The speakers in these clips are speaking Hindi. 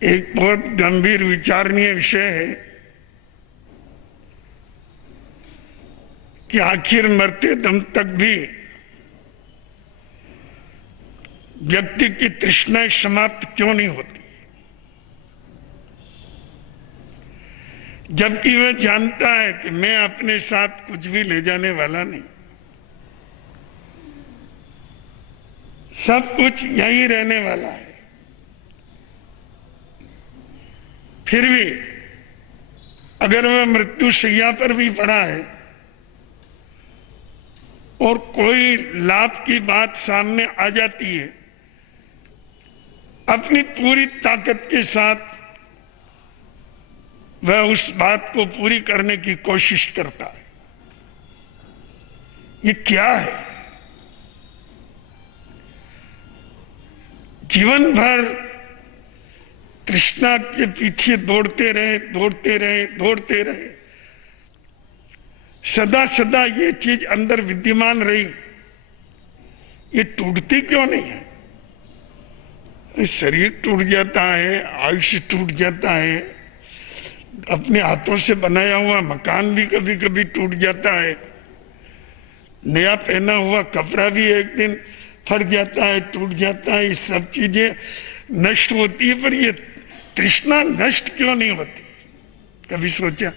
एक बहुत गंभीर विचारणीय विषय है कि आखिर मरते दम तक भी व्यक्ति की तृष्णाएं समाप्त क्यों नहीं होती, जबकि वह जानता है कि मैं अपने साथ कुछ भी ले जाने वाला नहीं, सब कुछ यहीं रहने वाला है। फिर भी अगर वह मृत्यु शैया पर भी पड़ा है और कोई लाभ की बात सामने आ जाती है, अपनी पूरी ताकत के साथ वह उस बात को पूरी करने की कोशिश करता है। ये क्या है? जीवन भर तृष्णा के पीछे दौड़ते रहे, सदा सदा ये चीज अंदर विद्यमान रही, ये टूटती क्यों नहीं है? शरीर टूट जाता है, आयुष्य टूट जाता है, अपने हाथों से बनाया हुआ मकान भी कभी कभी टूट जाता है, नया पहना हुआ कपड़ा भी एक दिन फट जाता है, टूट जाता है। ये सब चीजें नष्ट होती है, पर ये तृष्णा नष्ट क्यों नहीं होती? कभी सोचा?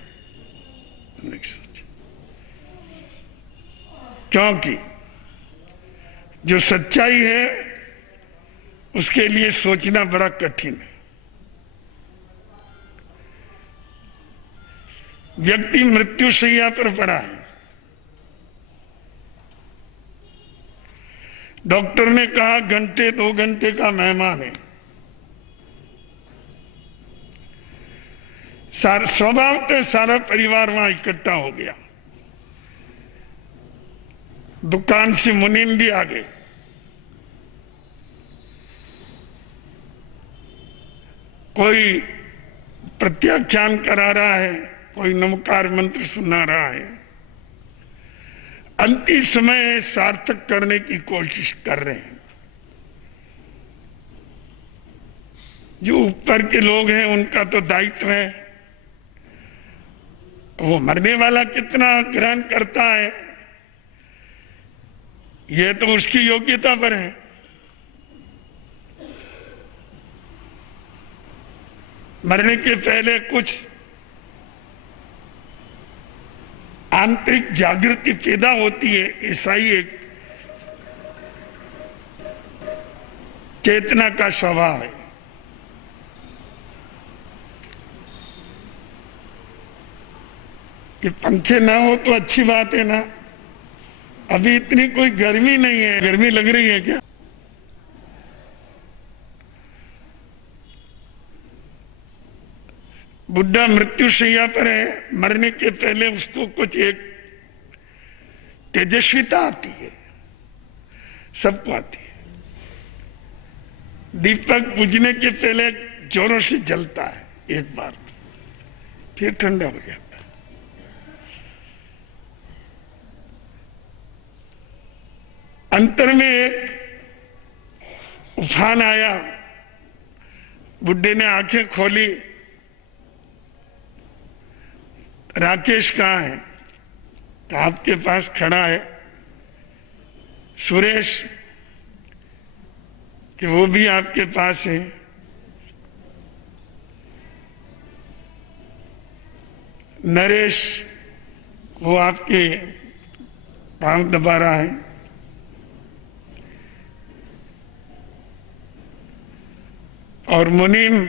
नहीं सोचा। क्योंकि जो सच्चाई है उसके लिए सोचना बड़ा कठिन है। व्यक्ति मृत्युशैया पर पड़ा है, डॉक्टर ने कहा घंटे 2 घंटे का मेहमान है, स्वभावतः सारा परिवार वहां इकट्ठा हो गया, दुकान से मुनीम भी आ गए, कोई प्रत्याख्यान करा रहा है, कोई नमकार मंत्र सुना रहा है, अंतिम समय सार्थक करने की कोशिश कर रहे हैं। जो ऊपर के लोग हैं उनका तो दायित्व है, वो मरने वाला कितना ग्रहण करता है ये तो उसकी योग्यता पर है। मरने के पहले कुछ आंतरिक जागृति पैदा होती है, ऐसा ही एक चेतना का स्वभाव है। ये पंखे ना हो तो अच्छी बात है ना, अभी इतनी कोई गर्मी नहीं है। गर्मी लग रही है क्या? बुढ़ा मृत्युशैया पर है, मरने के पहले उसको कुछ एक तेजस्विता आती है, सबको आती है। दीपक बुझने के पहले जोरों से जलता है एक बार, फिर ठंडा हो जाता है। अंतर में एक उफान आया, बुड्ढे ने आंखें खोली, राकेश कहाँ है? तो आपके पास खड़ा है। सुरेश कि वो भी आपके पास है। नरेश वो आपके पांव दबा रहा है। और मुनीम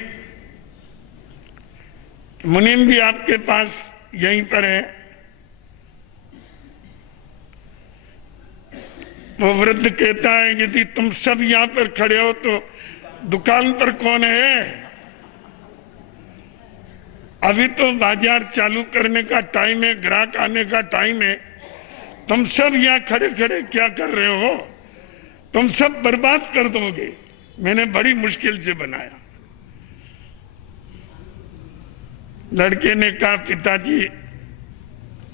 भी आपके पास यहीं पर है। वो वृद्ध कहता है यदि तुम सब यहां पर खड़े हो तो दुकान पर कौन है? अभी तो बाजार चालू करने का टाइम है, ग्राहक आने का टाइम है, तुम सब यहां खड़े खड़े क्या कर रहे हो? तुम सब बर्बाद कर दोगे। मैंने बड़ी मुश्किल से बनाया। लड़के ने कहा पिताजी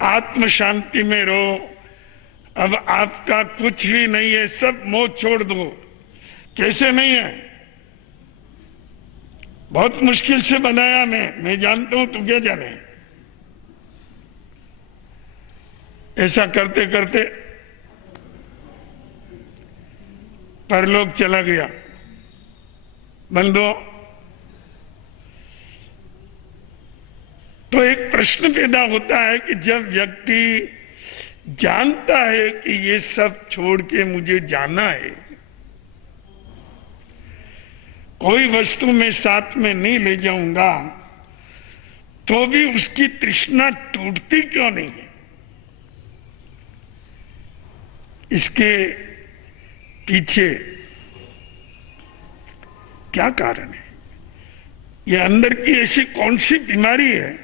आत्म शांति में रहो, अब आपका कुछ भी नहीं है, सब मोह छोड़ दो। कैसे नहीं है? बहुत मुश्किल से बनाया मैं जानता हूं, तू क्या जाने। ऐसा करते करते परलोक चला गया। बंधुओं, तो एक प्रश्न पैदा होता है कि जब व्यक्ति जानता है कि ये सब छोड़ के मुझे जाना है, कोई वस्तु मैं साथ में नहीं ले जाऊंगा, तो भी उसकी तृष्णा टूटती क्यों नहीं है? इसके पीछे क्या कारण है? ये अंदर की ऐसी कौन सी बीमारी है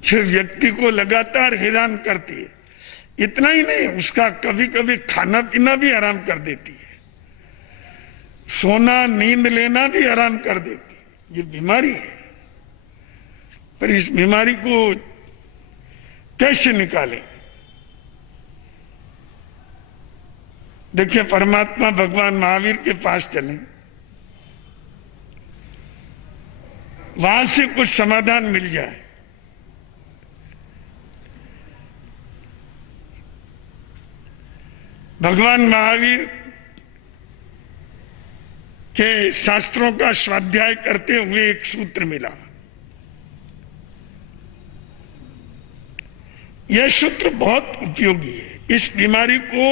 जो व्यक्ति को लगातार हैरान करती है? इतना ही नहीं, उसका कभी कभी खाना पीना भी आराम कर देती है, सोना नींद लेना भी आराम कर देती है। ये बीमारी है। पर इस बीमारी को कैसे निकालें? देखिए, परमात्मा भगवान महावीर के पास चले, वहां से कुछ समाधान मिल जाए। भगवान महावीर के शास्त्रों का स्वाध्याय करते हुए एक सूत्र मिला। यह सूत्र बहुत उपयोगी है, इस बीमारी को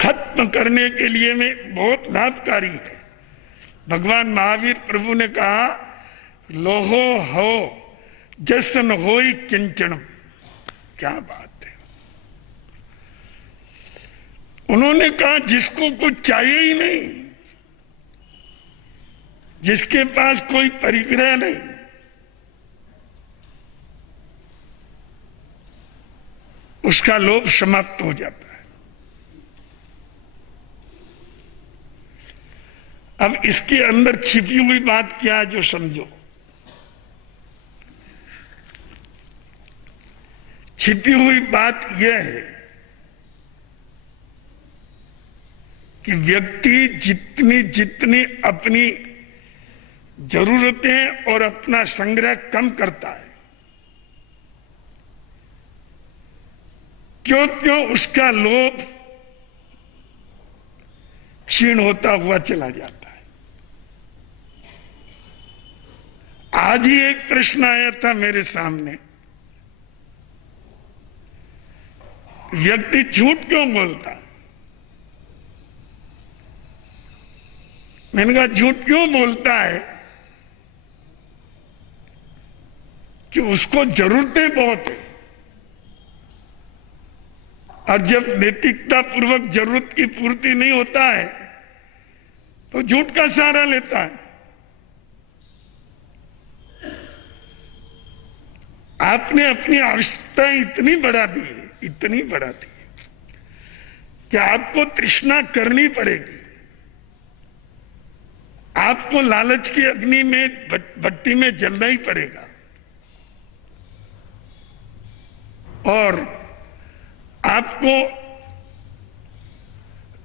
खत्म करने के लिए में बहुत लाभकारी है। भगवान महावीर प्रभु ने कहा, लोहो हो जसन होई किंचन। क्या बात है! उन्होंने कहा, जिसको कुछ चाहिए ही नहीं, जिसके पास कोई परिग्रह नहीं, उसका लोभ समाप्त हो जाता है। अब इसके अंदर छिपी हुई बात क्या है, जो समझो। छिपी हुई बात यह है कि व्यक्ति जितनी जितनी अपनी जरूरतें और अपना संग्रह कम करता है, क्यों क्यों उसका लोभ क्षीण होता हुआ चला जाता है। आज ही एक प्रश्न आया था मेरे सामने, व्यक्ति झूठ क्यों बोलता है? मैंने कहा, झूठ क्यों बोलता है? कि उसको जरूरतें बहुत है, और जब नैतिकता पूर्वक जरूरत की पूर्ति नहीं होता है तो झूठ का सहारा लेता है। आपने अपनी आवश्यकताएं इतनी बढ़ा दी है, इतनी बढ़ा दी है कि आपको तृष्णा करनी पड़ेगी। आपको लालच की अग्नि में भट्टी में जलना ही पड़ेगा, और आपको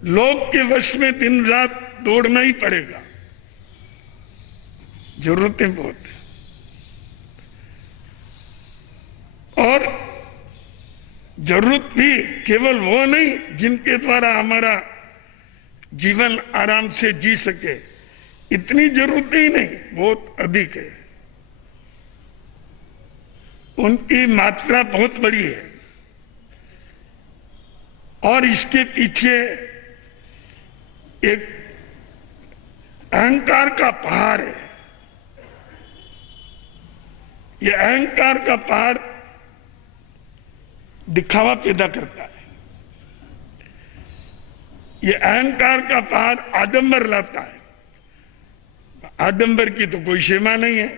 लोभ के वश में दिन रात दौड़ना ही पड़ेगा। जरूरतें बहुत है, और जरूरत भी केवल वो नहीं जिनके द्वारा हमारा जीवन आराम से जी सके, इतनी जरूरतें ही नहीं, बहुत अधिक है, उनकी मात्रा बहुत बड़ी है। और इसके पीछे एक अहंकार का पहाड़ है। यह अहंकार का पहाड़ दिखावा पैदा करता है। यह अहंकार का पहाड़ आडंबर लाता है। आडंबर की तो कोई सीमा नहीं है।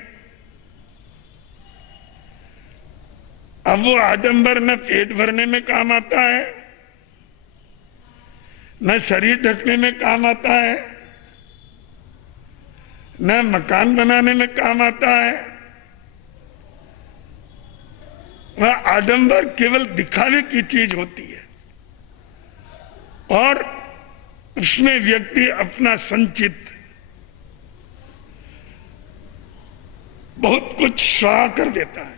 अब वो आडंबर न पेट भरने में काम आता है, न शरीर ढकने में काम आता है, न मकान बनाने में काम आता है। वह आडंबर केवल दिखावे की चीज होती है, और उसमें व्यक्ति अपना संचित बहुत कुछ स्वाहा कर देता है।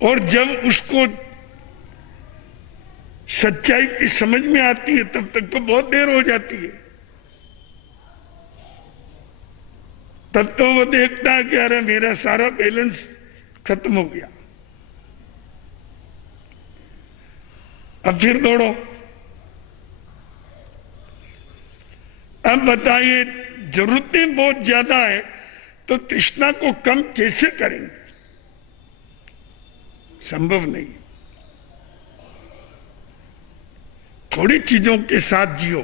और जब उसको सच्चाई की समझ में आती है तब तक तो बहुत देर हो जाती है। तब तो वो देखता है कि अरे मेरा सारा बैलेंस खत्म हो गया, अब फिर दौड़ो। अब बताइए, जरूरतें बहुत ज्यादा है तो तृष्णा को कम कैसे करेंगे? संभव नहीं। थोड़ी चीजों के साथ जियो,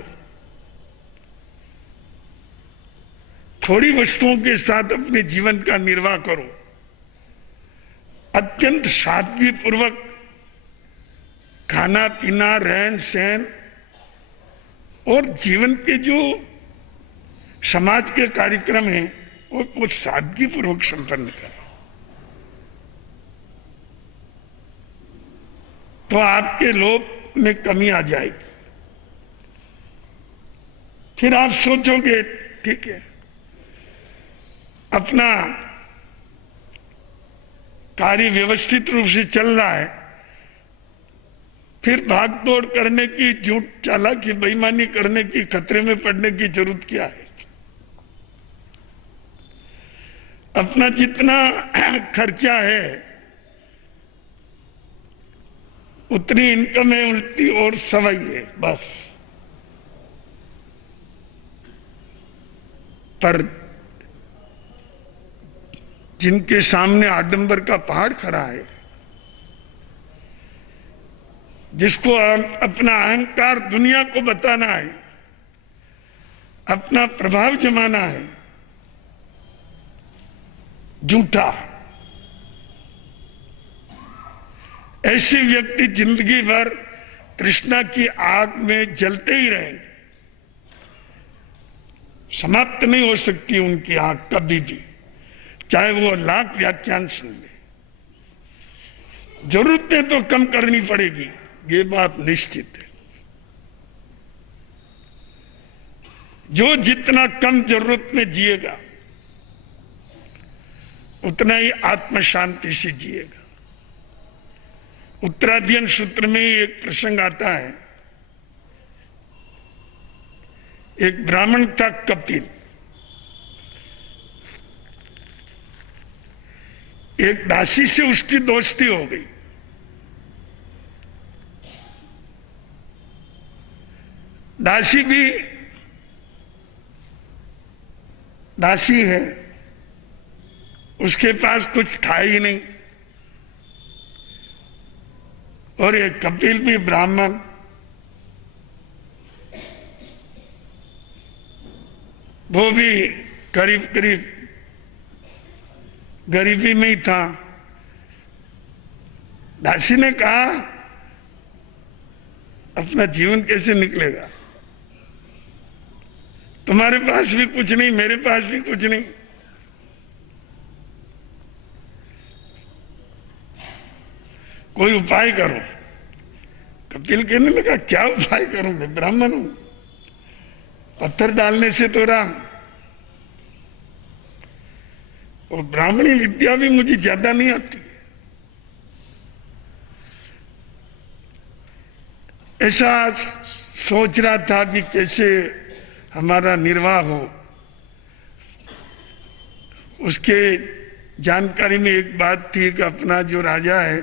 थोड़ी वस्तुओं के साथ अपने जीवन का निर्वाह करो। अत्यंत सादगी पूर्वक खाना पीना, रहन सहन और जीवन के जो समाज के कार्यक्रम हैं वो सादगी पूर्वक संपन्न करें, तो आपके लोभ में कमी आ जाएगी। फिर आप सोचोगे ठीक है, अपना कार्य व्यवस्थित रूप से चल रहा है, फिर भाग दौड़ करने की, झूठ चालाकी बेईमानी करने की, खतरे में पड़ने की जरूरत क्या है? अपना जितना खर्चा है उतनी इनकम है, उल्टी और सवाई है बस। पर जिनके सामने आडंबर का पहाड़ खड़ा है, जिसको अपना अहंकार दुनिया को बताना है, अपना प्रभाव जमाना है, झूठा, ऐसे व्यक्ति जिंदगी भर तृष्णा की आग में जलते ही रहेंगे, समाप्त नहीं हो सकती उनकी आग कभी भी, चाहे वो लाख व्याख्यान सुन ले। जरूरतें तो कम करनी पड़ेगी, ये बात निश्चित है। जो जितना कम जरूरत में जिएगा उतना ही आत्म शांति से जिएगा। उत्तराध्ययन सूत्र में ही एक प्रसंग आता है। एक ब्राह्मण था कपिल, एक दासी से उसकी दोस्ती हो गई। दासी भी दासी है, उसके पास कुछ था ही नहीं, और ये कपिल भी ब्राह्मण, वो भी करीब करीब गरीबी में ही था। दासी ने कहा अपना जीवन कैसे निकलेगा, तुम्हारे पास भी कुछ नहीं, मेरे पास भी कुछ नहीं, कोई उपाय करो। कपिल कहने लगा क्या उपाय करूं, मैं ब्राह्मण हूं, पत्थर डालने से तो राम, और ब्राह्मणी विद्या भी मुझे ज्यादा नहीं आती है। ऐसा सोच रहा था कि कैसे हमारा निर्वाह हो। उसके जानकारी में एक बात थी कि अपना जो राजा है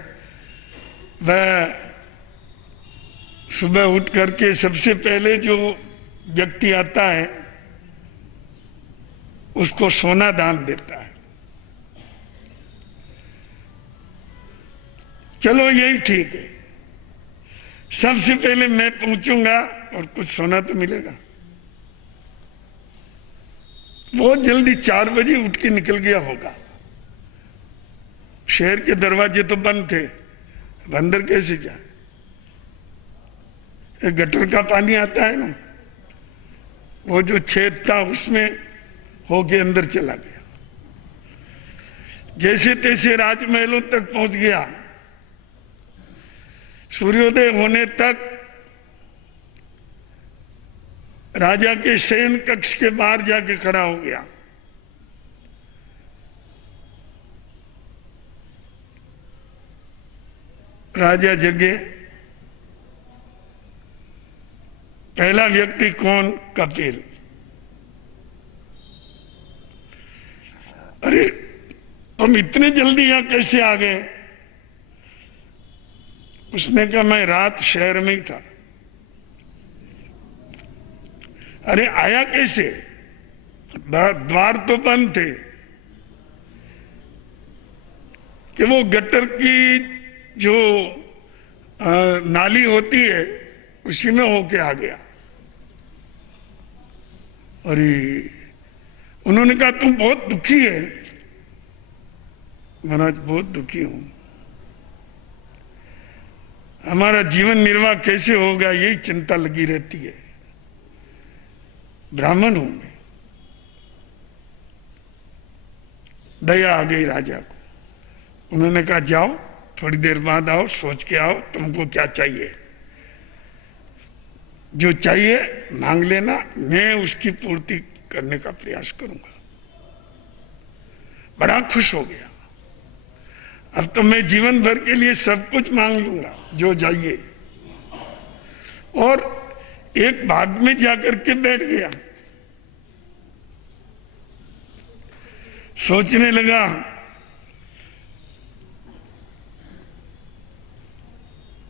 वह सुबह उठ करके सबसे पहले जो व्यक्ति आता है उसको सोना दान देता है। चलो यही ठीक है, सबसे पहले मैं पहुंचूंगा और कुछ सोना तो मिलेगा। बहुत जल्दी 4 बजे उठ के निकल गया होगा। शहर के दरवाजे तो बंद थे, अंदर कैसे जाए? गटर का पानी आता है ना, वो जो छेद था उसमें होके अंदर चला गया। जैसे तैसे राजमहलों तक पहुंच गया। सूर्योदय होने तक राजा के शयन कक्ष के बाहर जाके खड़ा हो गया। राजा जगे। पहला व्यक्ति कौन? कपिल। अरे तुम इतने जल्दी यहां कैसे आ गए? उसने कहा मैं रात शहर में ही था। अरे आया कैसे? द्वार तो बंद थे कि वो गटर की जो नाली होती है उसी में होके आ गया। अरे उन्होंने कहा तुम बहुत दुखी है। महाराज बहुत दुखी हूं, हमारा जीवन निर्वाह कैसे होगा यही चिंता लगी रहती है। ब्राह्मण हूं मैं। दया आ गई राजा को। उन्होंने कहा जाओ थोड़ी देर बाद आओ, सोच के आओ तुमको क्या चाहिए। जो चाहिए मांग लेना, मैं उसकी पूर्ति करने का प्रयास करूंगा। बड़ा खुश हो गया। अब तो मैं जीवन भर के लिए सब कुछ मांग लूंगा जो चाहिए। और एक बाग में जाकर के बैठ गया। सोचने लगा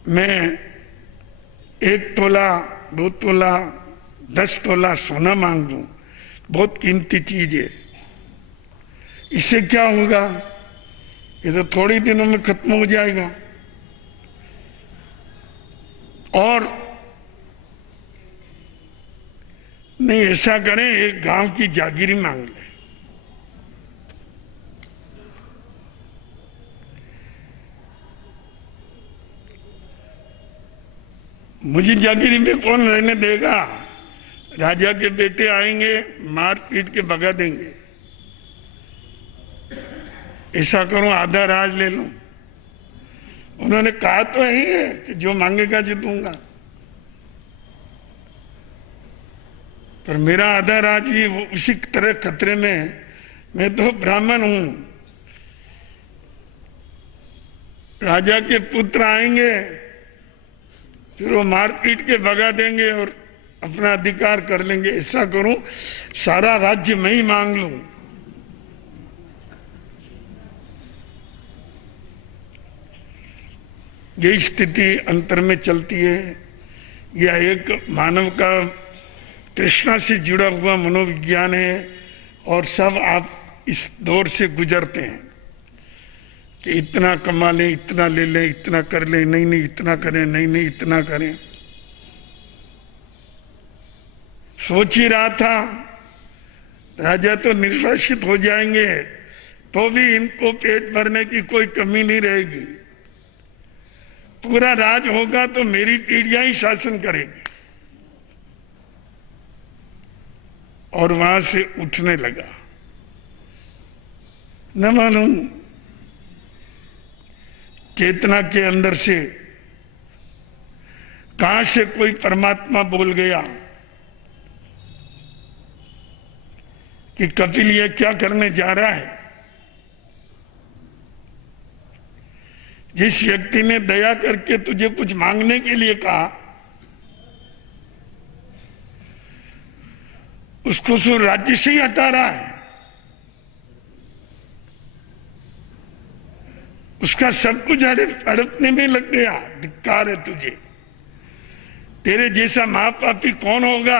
मैं 1 तोला 2 तोला 10 तोला सोना मांग लूं, बहुत कीमती चीज है। इससे क्या होगा? ये तो थोड़े दिनों में खत्म हो जाएगा। और नहीं, ऐसा करें एक गांव की जागीरी मांग ले। मुझे जागीरी में कौन रहने देगा? राजा के बेटे आएंगे, मार पीट के भगा देंगे। ऐसा करूं आधा राज ले लूं। उन्होंने कहा तो यही है कि जो मांगेगा जो दूंगा, पर मेरा आधा राज ही उसी तरह खतरे में है। मैं तो ब्राह्मण हूं। राजा के पुत्र आएंगे, फिर वो मार पीट के भगा देंगे और अपना अधिकार कर लेंगे। ऐसा करूं सारा राज्य मैं ही मांग लूं। यही स्थिति अंतर में चलती है। यह एक मानव का तृष्णा से जुड़ा हुआ मनोविज्ञान है। और सब आप इस दौर से गुजरते हैं कि इतना कमा लें, इतना ले लें, इतना कर लें, नहीं नहीं इतना करें, नहीं नहीं इतना करें। सोच ही रहा था राजा तो निर्वासित हो जाएंगे तो भी इनको पेट भरने की कोई कमी नहीं रहेगी। पूरा राज होगा तो मेरी पीढ़ियां ही शासन करेगी। और वहां से उठने लगा। न मालूम चेतना के अंदर से कहां से कोई परमात्मा बोल गया कि कपिल ये क्या करने जा रहा है। जिस व्यक्ति ने दया करके तुझे कुछ मांगने के लिए कहा, उसको सो राज्य से ही हटा रहा है। उसका सब कुछ हड़पने में लग गया। धिक्कार है तुझे। तेरे जैसा महापापी कौन होगा?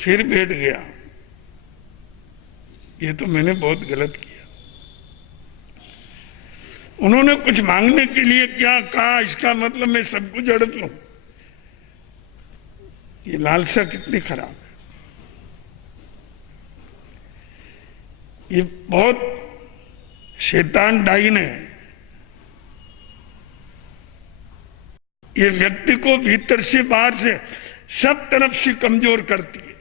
फिर बैठ गया। ये तो मैंने बहुत गलत किया। उन्होंने कुछ मांगने के लिए क्या कहा, इसका मतलब मैं सब कुछ हड़प लूं। ये लालसा कितनी खराब है। ये बहुत शैतान डाइन है। ये व्यक्ति को भीतर से बाहर से सब तरफ से कमजोर करती है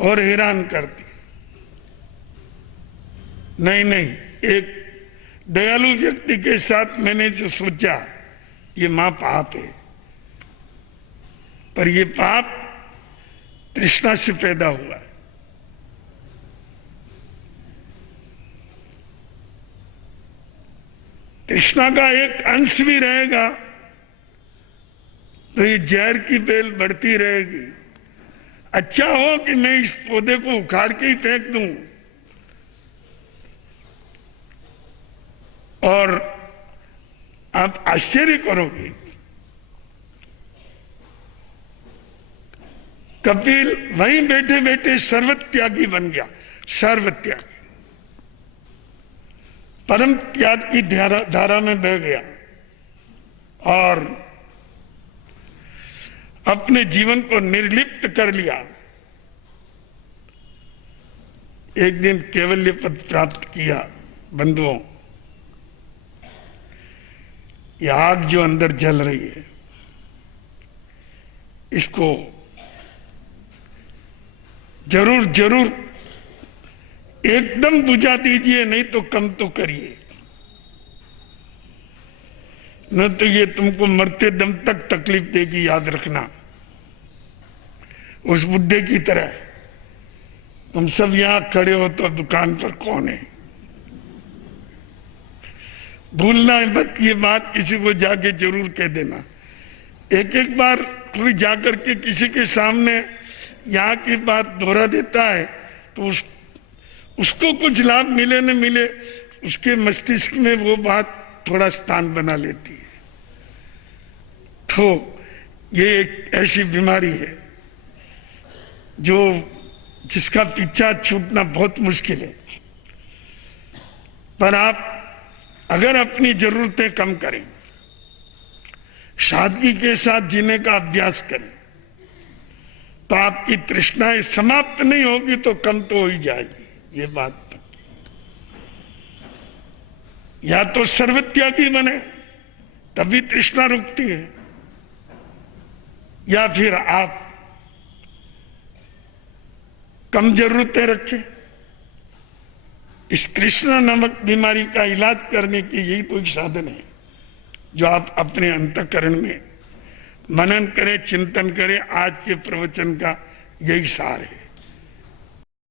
और हैरान करती है। नहीं नहीं, एक दयालु व्यक्ति के साथ मैंने जो सोचा ये महापाप है, पर ये पाप तृष्णा से पैदा हुआ है। तृष्णा का एक अंश भी रहेगा तो ये जहर की बेल बढ़ती रहेगी। अच्छा हो कि मैं इस पौधे को उखाड़ के ही फेंक दूं और आप आश्चर्य करोगे, कपिल वहीं बैठे बैठे सर्वत्यागी बन गया। सर्वत्यागी, परम त्याग की धारा में बह गया और अपने जीवन को निर्लिप्त कर लिया। एक दिन कैवल्य पद प्राप्त किया। बंधुओं, यह आग जो अंदर जल रही है, इसको जरूर जरूर एकदम बुझा दीजिए, नहीं तो कम तो करिए, न तो ये तुमको मरते दम तक तकलीफ देगी। याद रखना, उस बुड्ढे की तरह तुम सब यहां खड़े हो तो दुकान पर कौन है। भूलना मत ये बात, किसी को जाके जरूर कह देना। एक एक बार कोई जाकर के किसी के सामने यहाँ की बात दोहरा देता है तो उसको कुछ लाभ मिले न मिले, उसके मस्तिष्क में वो बात थोड़ा स्थान बना लेती है। तो ये एक ऐसी बीमारी है जिसका पीछा छूटना बहुत मुश्किल है। पर आप अगर अपनी जरूरतें कम करें, सादगी के साथ जीने का अभ्यास करें, तो आपकी तृष्णाएं समाप्त नहीं होगी तो कम तो हो ही जाएगी। ये बात पक्की। या तो सर्वत्यागी बने तभी तृष्णा रुकती है, या फिर आप कम जरूरतें रखें। इस तृष्णा नामक बीमारी का इलाज करने की यही तो एक साधन है जो आप अपने अंतःकरण में मनन करें, चिंतन करें। आज के प्रवचन का यही सार है।